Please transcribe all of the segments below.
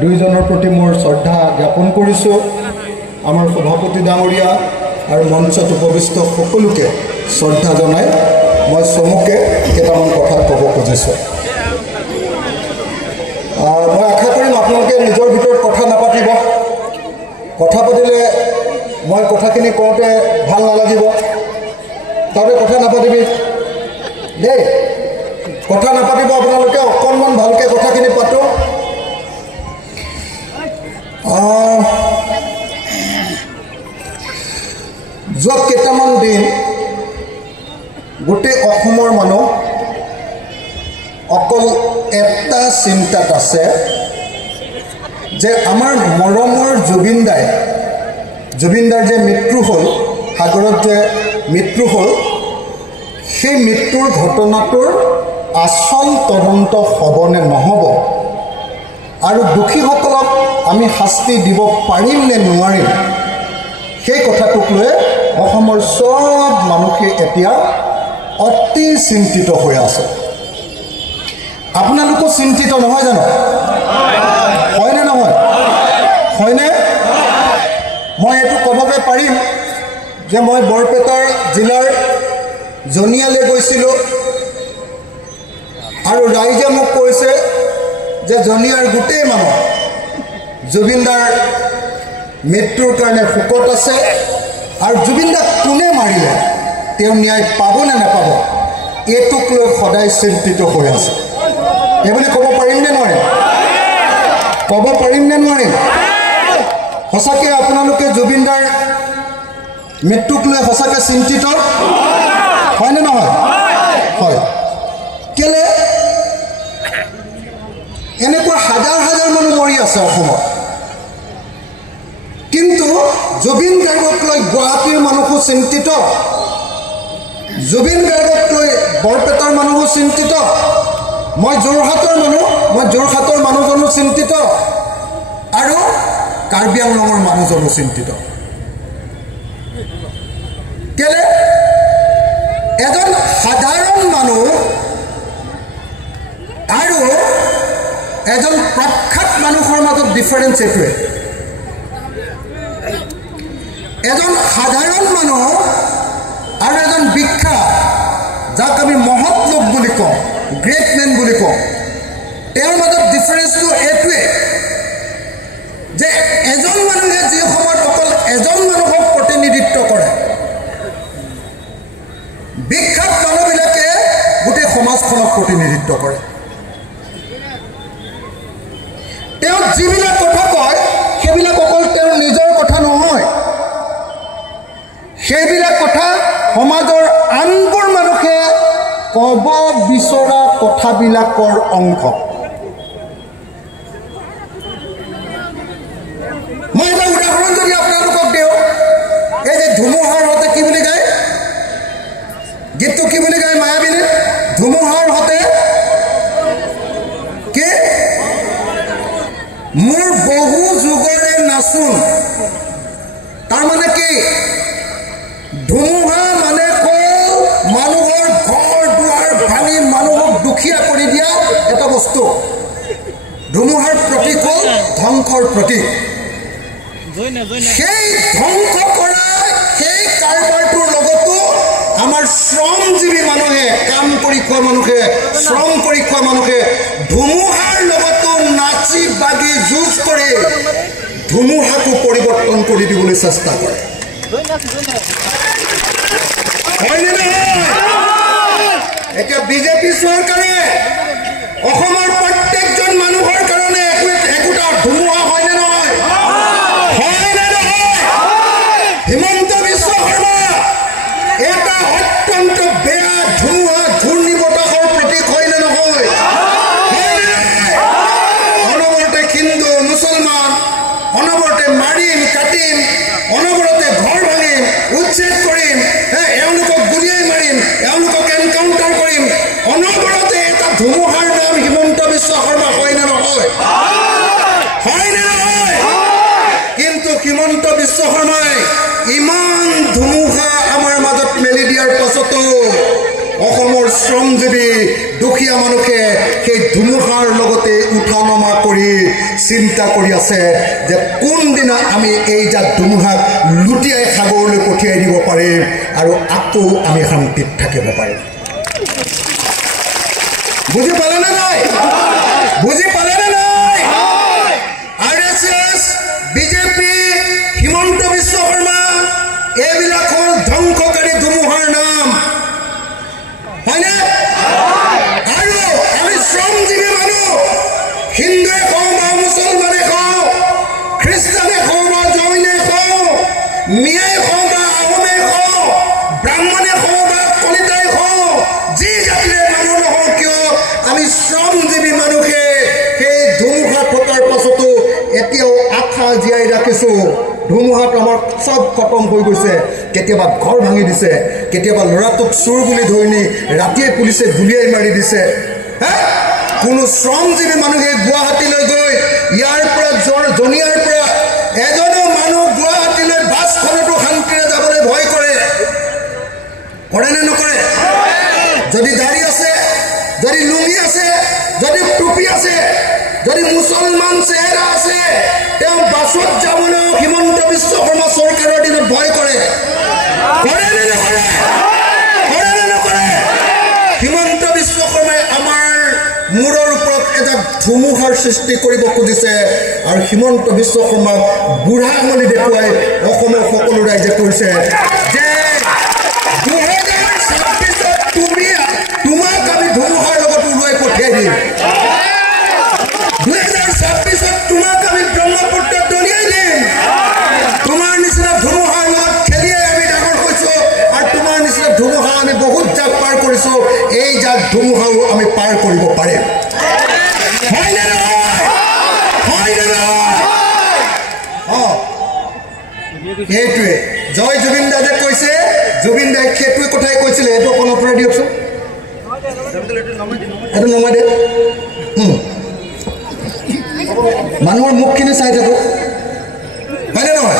দুইজনৰ প্ৰতি মোৰ শ্ৰদ্ধা জ্ঞাপন কৰিছোঁ। আমাৰ সভাপতি ডাঙৰীয়া আৰু মঞ্চত উপবিষ্ট সকলোকে শ্ৰদ্ধা জনাই মই চমুকে কেইটামান কথা ক'ব খুজিছোঁ। মই আশা কৰিম আপোনালোকে নিজৰ ভিতৰত কথা নাপাতিব। কথা পাতিলে মই কথাখিনি কওঁতে ভাল নালাগিব। তহঁতে কথা নাপাতিবি দেই, কথা নাপাতিব আপোনালোকে, অকণমান ভালকৈ কথাখিনি পাতোঁ। যোৱা কেইটামান দিন গোটেই অসমৰ মানুহ অকল এটা চিন্তাত আছে যে আমাৰ মৰমৰ জুবিনদাৰ যে মৃত্যু হ'ল, সাগৰত যে মৃত্যু হ'ল, সেই মৃত্যুৰ ঘটনাটোৰ আচল তদন্ত হ'বনে নহ'ব আৰু দোষীসকলক আমি শাস্তি দিব পাৰিম নে নোৱাৰিম, সেই কথাটোক লৈ অসমৰ চব মানুহে এতিয়া অতি চিন্তিত হৈ আছে। আপোনালোকো চিন্তিত নহয় জানো? হয়নে নহয়? হয়নে? মই এইটো ক'বগৈ পাৰিম যে মই বৰপেটাৰ জিলাৰ জনিয়ালৈ গৈছিলোঁ আৰু ৰাইজে মোক কৈছে যে জনিয়াৰ গোটেই মানুহ জুবিনদাৰ মৃত্যুৰ কাৰণে শোকত আছে আৰু জুবিনদাক কোনে মাৰিলে, তেওঁ ন্যায় পাব নে নাপাব, এইটোক লৈ সদায় চিন্তিত হৈ আছে। এইবুলি ক'ব পাৰিম নে নোৱাৰিম? ক'ব পাৰিম নে নোৱাৰিম? সঁচাকৈ আপোনালোকে জুবিনদাৰ মৃত্যুক লৈ সঁচাকৈ চিন্তিত হয়নে নহয়? হয়। কেলে এনেকুৱা হাজাৰ হাজাৰ মানুহ মৰি আছে অসমত, কিন্তু জুবিন গাৰ্গক লৈ গুৱাহাটীৰ মানুহো চিন্তিত, জুবিন গাৰ্গক লৈ বৰপেটাৰ মানুহো চিন্তিত, মই যোৰহাটৰ মানুহজনো চিন্তিত আৰু কাৰ্বি আংলঙৰ মানুহজনো চিন্তিত। কেলে এজন সাধাৰণ মানুহ আৰু এজন প্ৰখ্যাত মানুহৰ মাজত ডিফাৰেঞ্চ এইটোৱে। এজন সাধাৰণ মানুহ আৰু এজন বিখ্যাত, যাক আমি মহৎ লোক বুলি কওঁ, গ্ৰেট মেন বুলি কওঁ, তেওঁৰ মাজত ডিফাৰেঞ্চটো এইটোৱে যে এজন মানুহে যি সময়ত অকল এজন মানুহক প্ৰতিনিধিত্ব কৰে, বিখ্যাত মানুহবিলাকে গোটেই সমাজখনক প্ৰতিনিধিত্ব কৰে। তেওঁ যিবিলাক কথা কয় সেইবিলাক অকল তেওঁৰ নিজৰ কথা নহয়, সেইবিলাক কথা সমাজৰ আনবোৰ মানুহে ক'ব বিচৰা কথাবিলাকৰ অংশ। মই এটা উদাহৰণ যদি আপোনালোকক দিওঁ, এই যে ধুমুহাৰ হতে কি বুলি গায়, গীতটো কি বুলি গায় মায়াবিনী? ধুমুহাৰ হতে কি মোৰ বহু যুগৰে নাচোন। তাৰমানে কি? ধুমুহা মানে হ'ল মানুহৰ ঘৰ দুৱাৰ ভাঙি মানুহক দুখীয়া কৰি দিয়া এটা বস্তু। ধুমুহাৰ প্ৰতীক হ'ল ধ্বংসৰ প্ৰতীক। সেই ধ্বংস কৰা সেই কাৰবাৰটোৰ লগতো আমাৰ শ্ৰমজীৱী মানুহে, কাম কৰি খোৱা মানুহে, শ্ৰম কৰি খোৱা মানুহে ধুমুহাৰ লগতো নাচি বাগি যুঁজ কৰি ধুমুহাকো পৰিৱৰ্তন কৰি দিবলৈ চেষ্টা কৰে। হয়নে নহয়? এতিয়া বিজেপি চৰকাৰে অসমৰ প্ৰত্যেকজন মানুহৰ কাৰণে একোটা ধুমুহা হয়নে নহয়? হয়নে নহয়? হিমন্ত বিশ্ব শৰ্মা এটা অত্যন্ত বেয়া ধুমুহা, ঘূৰ্ণী বতাহৰ প্ৰতীক হয়নে নহয়? অনবৰতে হিন্দু মুছলমান, অনবৰতে মাৰিম কাটিম, অনবৰতে ঘৰ ভাঙিম, উচ্ছেদ কৰিম, এওঁলোকক গুলিয়াই মাৰিম, এওঁলোকক এনকাউণ্টাৰ কৰিম, অনবৰতে এটা ধুমুহাৰ নাম হিমন্ত বিশ্ব শৰ্মা হয়নে নহয়? হয়নে নহয়? কিন্তু হিমন্ত বিশ্ব শৰ্মাই ইমান ধুমুহা আমাৰ মাজত মেলি দিয়াৰ পাছতো অসমৰ শ্ৰমজীৱী দুখীয়া মানুহে সেই ধুমুহাৰ লগতে উঠা নমা কৰি বুলি চিন্তা কৰি আছে যে কোনদিনা আমি এই জাত ধুমুহাক লুটিয়াই সাগৰলৈ পঠিয়াই দিব পাৰিম আৰু আকৌ আমি শান্তিত থাকিব পাৰিম বুজি পালেনে নাই বুজি পালেনে নাই আৰএছএছ বিজেপি হিমন্ত বিশ্ব শৰ্মা এইবিলাক হ'ল ধ্বংসকাৰী ধুমুহাৰ নাম হয়নে আৰু আমি শ্ৰমজীৱী মানুহ হিন্দুৱে কওঁ বা মুছলমানে কওঁ খ্ৰীষ্টানে কওঁ বা জৈনে কওঁ মিয়াই কওঁ বা আহোমে কওঁ ব্ৰাহ্মণে কওঁ বা কলিতাই কওঁ যি জাতিৰে মানুহ নহওঁ কিয় আমি শ্ৰমজীৱী মানুহে সেই ধুমুহা থকাৰ পাছতো এতিয়াও আশা জীয়াই ৰাখিছোঁ ধুমুহাত আমাৰ চব খতম হৈ গৈছে কেতিয়াবা ঘৰ ভাঙি দিছে কেতিয়াবা ল'ৰাটোক চোৰ বুলি ধৰি নি ৰাতিয়ে পুলিচে গুলিয়াই মাৰি দিছে কোনো শ্ৰমজীৱী মানুহে গুৱাহাটীলৈ গৈ ইয়াৰ পৰা জনিয়াৰ পৰা এজনো মানুহ গুৱাহাটীলৈ বাছখনতো শান্তিৰে যাবলৈ ভয় কৰে নে নকৰে যদি দাড়ি আছে যদি লুঙি আছে যদি টুপি আছে যদি মুছলমান চেহেৰা আছে তেওঁ বাছত যাবলৈ হিমন্ত বিশ্ব শৰ্মা চৰকাৰৰ দিনত ভয় কৰে নে নকৰে হিমন্ত বিশ্ব শৰ্মাই আমাৰ মূৰৰ ওপৰত এটা ধুমুহাৰ সৃষ্টি কৰিব খুজিছে আৰু হিমন্ত বিশ্ব শৰ্মাক বুঢ়া আঙুলি দেখুৱাই অসমৰ সকলো ৰাইজে কৈছে যে 2026 তোমাক আমি ধুমুহাৰ লগত উৰুৱাই পঠিয়াই দিম 2026 তোমাক আমি ব্ৰহ্মপুত্ৰত দলিয়াই দিম তোমাৰ নিচিনা ধুমুহাৰ লগত খেলিয়াই আমি ডাঙৰ হৈছো আৰু তোমাৰ নিচিনা ধুমুহা আমি বহুত জাক পাৰ কৰিছো এই জাক ধুমুহাও আমি পাৰ কৰিব পাৰিম এইটোৱে জয় জুবিন দাদে কৈছে জুবিন দাই সেইটোৱে কথাই কৈছিলে এইটো অকণ আঁতৰাই দিয়কচোন এইটো নমাই দে মানুহৰ মুখখিনি চাই থাকো হয়নে নহয়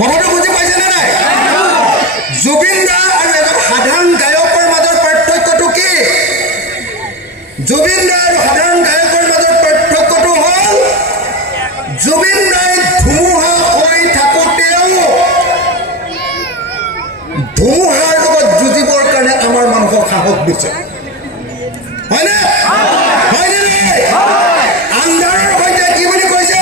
কথাটো বুজি পাইছেনে নাই জুবিন দা আৰু এজন সাধাৰণ গায়কৰ মাজৰ পাৰ্থক্যটো কি জুবিন দা আৰু সাধাৰণ গায়কৰ মাজৰ পাৰ্থক্যটো হ'ল জুবিন দাই ধুমুহা হৈ থাকোঁতেও ধুমুহাৰ লগত যুঁজিবৰ কাৰণে আমাৰ মানুহক সাহস দিছে হয়নে আন্ধাৰৰ সৈতে কি বুলি কৈছে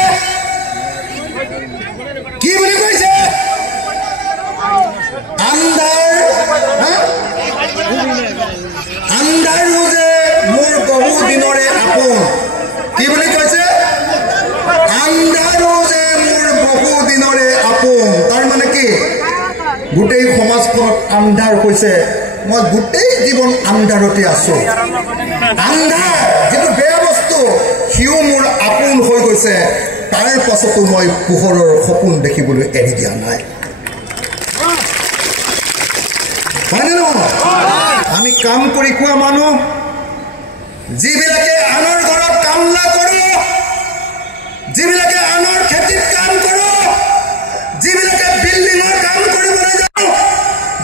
আন্ধাৰো যে মোৰ বহু দিনৰে আপোন কি বুলি কৈছে আন্ধাৰো যে মোৰ বহু দিনৰে আপোন তাৰ মানে কি গোটেই সমাজখনত আন্ধাৰ হৈছে মই গোটেই জীৱন আন্ধাৰতে আছো আন্ধাৰ যিটো বেয়া বস্তু সিও মোৰ আপোন হৈ গৈছে তাৰ পাছতো মই পোহৰৰ সপোন দেখিবলৈ এৰি দিয়া নাই হয়নে নহয় আমি কাম কৰি খোৱা মানুহ যিবিলাকে আনৰ ঘৰত কামলা কৰোঁ যিবিলাকে আনৰ খেতিত কাম কৰোঁ যিবিলাকে বিল্ডিঙৰ কাম কৰিবলৈ যাওঁ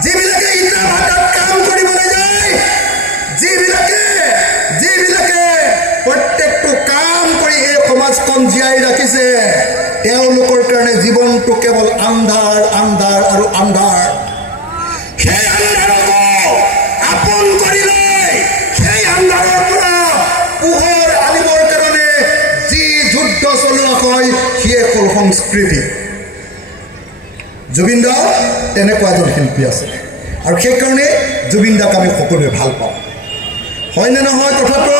যিবিলাকে ইটা ভাটাত কাম কৰিবলৈ যায় যিবিলাকে প্ৰত্যেকটো কাম কৰি এই সমাজখন জীয়াই ৰাখিছে তেওঁলোকৰ কাৰণে জীৱনটো কেৱল আন্ধাৰ আন্ধাৰ আৰু আন্ধাৰ সেই আন্ধাৰক আপোন কৰি লৈ সেই আন্ধাৰৰ পৰা পোহৰ আনিবৰ কাৰণে যি যুদ্ধ চলোৱা হয় সিয়ে হ'ল সংস্কৃতি জুবিন দা তেনেকুৱা এজন শিল্পী আছে আৰু সেইকাৰণে জুবিন দাক আমি সকলোৱে ভাল পাওঁ হয়নে নহয় কথাটো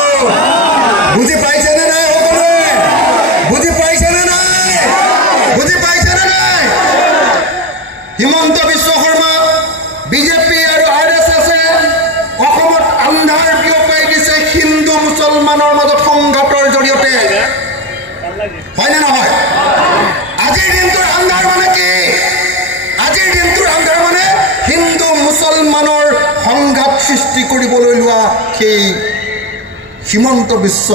বুজি পাইছেনে নাই সকলোৱে বুজি পাইছেনে নাই হিমন্ত বিশ্ব শৰ্মা বিজেপি আৰু আৰএছএছে অসমত আন্ধাৰ বিয়পাই দিছে হিন্দু মুছলমানৰ মাজত সংঘাতৰ জৰিয়তে হয়নে নহয় আজিৰ দিনটোৰ আন্ধাৰ মানে কি আজিৰ দিনটোৰ আন্ধাৰ মানে হিন্দু মুছলমানৰ সংঘাত সৃষ্টি কৰিবলৈ লোৱা সেই হিমন্ত বিশ্ব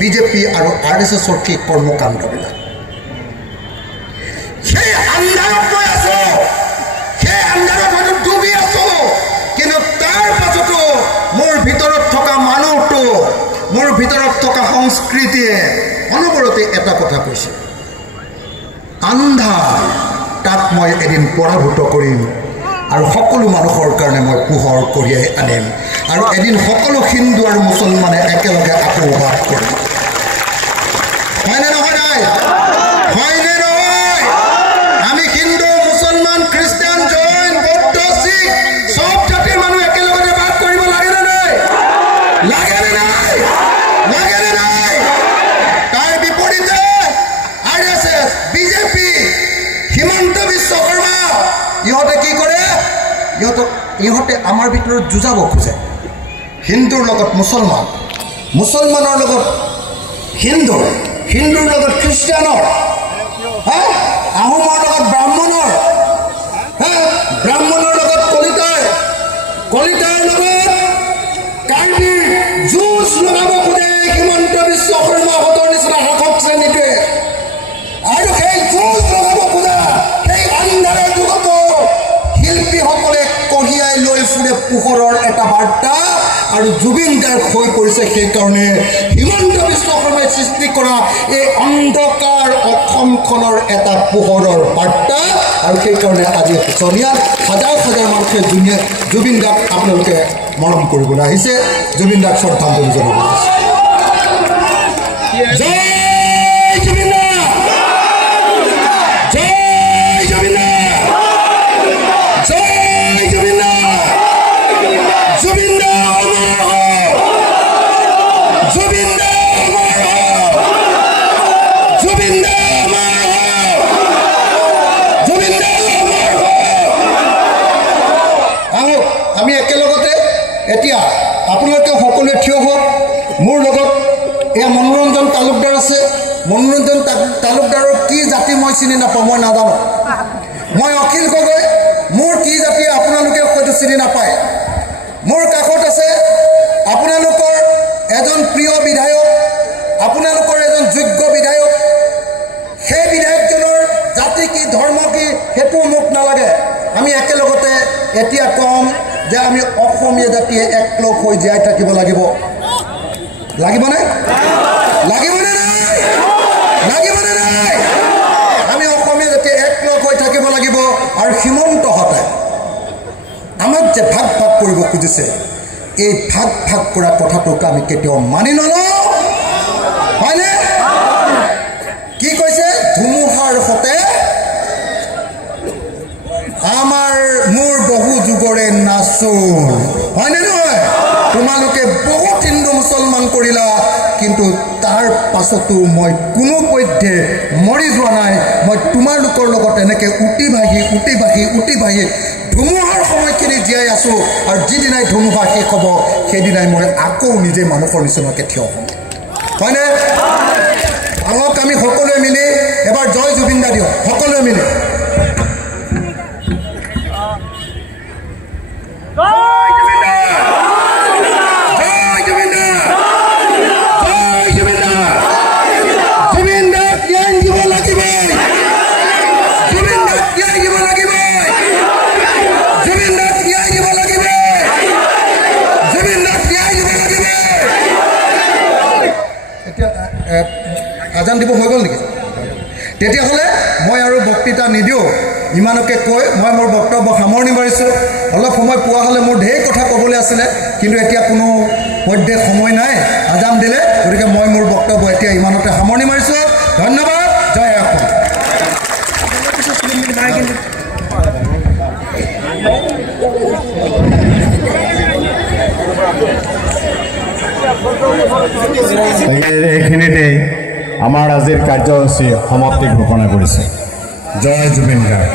বিজেপি আৰু আৰএছএছৰ সেই কৰ্মকাণ্ডবিলাক সেই আন্ধাৰত মই আছো সেই আন্ধাৰত হয়তো ডুবি আছো কিন্তু তাৰ পাছতো মোৰ ভিতৰত থকা মানুহটো মোৰ ভিতৰত থকা সংস্কৃতিয়ে অনবৰতে এটা কথা কৈছে, আন্ধাৰ তাক মই এদিন পৰাভূত কৰিম আৰু সকলো মানুহৰ কাৰণে মই পোহৰ কঢ়িয়াই আনিম আৰু এদিন সকলো হিন্দু আৰু মুছলমানে একেলগে আকৌ বাস কৰিম। হয়নে নহয়? নাই হয়নে নহয়? আমি হিন্দু, মুছলমান, খ্ৰীষ্টান, জৈন, বৌদ্ধ, শিখ সব জাতিৰ মানুহ একেলগে বাস কৰিব লাগেনে নাই? লাগেনে নাই? লাগেনে নাই? তাৰ বিপৰীতে RSS, বিজেপি, হিমন্ত বিশ্ব শৰ্মা ইহঁতে কি কৰে? ইহঁতে আমাৰ ভিতৰত যুঁজাব খোজে। হিন্দুৰ লগত মুছলমান, মুছলমানৰ লগত হিন্দুৰ, হিন্দুৰ লগত খ্ৰীষ্টানৰ, আহোমৰ লগত ব্ৰাহ্মণৰ, ব্ৰাহ্মণৰ লগত কলিতাৰ, কলিতাৰ লগত কাৰ্বিৰ যুঁজ লগাব খোজে হিমন্ত বিশ্ব শৰ্মাহঁতৰ নিচিনা শাসক শ্ৰেণীটোৱে। আৰু সেই যুঁজ লগাব খোজা সেই আন্ধাৰৰ যুগতো শিল্পীসকলে কঢ়িয়াই লৈ ফুৰে পোহৰৰ এটা বাৰ্তা। আৰু জুবিন গাৰ্গ হৈ পৰিছে সেইকাৰণে হিমন্ত বিশ্ব শৰ্মাই সৃষ্টি কৰা এই অন্ধকাৰ অসমখনৰ এটা পোহৰৰ বাৰ্তা। আৰু সেইকাৰণে আজি চনিয়াত হাজাৰ হাজাৰ মানুহে জুবিন গাৰ্গ আপোনালোকে মৰম কৰিবলৈ আহিছে, জুবিন গাৰ্গ শ্ৰদ্ধাঞ্জলি জনাব আহিছে। জয় জুবিন দা, জয় জুবিন দা, জয় জুবিন দা, জুবিন দা অমৰ হওক, জুবিন দা অমৰ হওক, জুবিন দা অমৰ হওক, জুবিন দা অমৰ হওক। আহক আমি একেলগতে এতিয়া আপোনালোকে সকলোৱে থিয় হওক। মোৰ লগত এয়া মনোৰঞ্জন তালুকদাৰ আছে। মনোৰঞ্জন তালুকদাৰৰ কি জাতি মই চিনি নাপাওঁ, মই নাজানো। মই অখিল গগৈ, মোৰ কি জাতি আপোনালোকে হয়তো চিনি নাপায়। মোৰ কাষত আছে আপোনালোকৰ এজন প্ৰিয় বিধায়ক, আপোনালোকৰ এজন যোগ্য বিধায়ক। সেই বিধায়কজনৰ জাতি কি, ধৰ্ম কি, সেইটো মোক নালাগে। আমি একেলগতে এতিয়া কম যে আমি অসমীয়া জাতিয়ে একলগ হৈ জীয়াই থাকিব লাগিব। লাগিবনে? লাগিবনে নাই? লাগিবনে নাই? আমি অসমীয়া জাতিয়ে একলগ হৈ থাকিব লাগিব। আৰু হিমন্তহঁতে আমাক যে ভাগ ভাগ কৰিব খুজিছে, এই ভাগ ভাগ কৰা কথাটোক আমি কেতিয়াও মানি নলওঁ। হয়নে? কি কৈছে? ধুমুহাৰ সতে মোৰ বহু যুগৰে নাচোন। হয়নে নহয়? তোমালোকে বহুত হিন্দু মুছলমান কৰিলা, কিন্তু তাৰ পাছতো মই কোনো পধ্যে মৰি যোৱা নাই। মই তোমালোকৰ লগত এনেকৈ উটি ভাহি ধুমুহাৰ সময়খিনি জীয়াই আছোঁ। আৰু যিদিনাই ধুমুহা শেষ হ'ব সেইদিনাই মই আকৌ নিজে মানুহৰ নিচিনাকৈ থিয় হ'ম। হয়নে? আহক আমি সকলোৱে মিলি এবাৰ জয় জুবিন দা দিওঁ, সকলোৱে মিলি। আজান দিব হৈ গ'ল নেকি? তেতিয়াহ'লে মই আৰু বক্তৃতা নিদিওঁ, ইমানকে কৈ মই মোৰ বক্তব্য সামৰণি মাৰিছোঁ। অলপ সময় পোৱা হ'লে মোৰ ঢেৰ কথা ক'বলৈ আছিলে, কিন্তু এতিয়া কোনো মধ্যে সময় নাই, আজান দিলে। গতিকে মই মোৰ বক্তব্য এতিয়া ইমানতে সামৰণি মাৰিছোঁ। ধন্যবাদ। জয় অসম। এইখিনিতে আমাৰ আজিৰ কাৰ্যসূচী সমাপ্তি ঘোষণা কৰিছে। জয় জুবিন গাৰ্গ।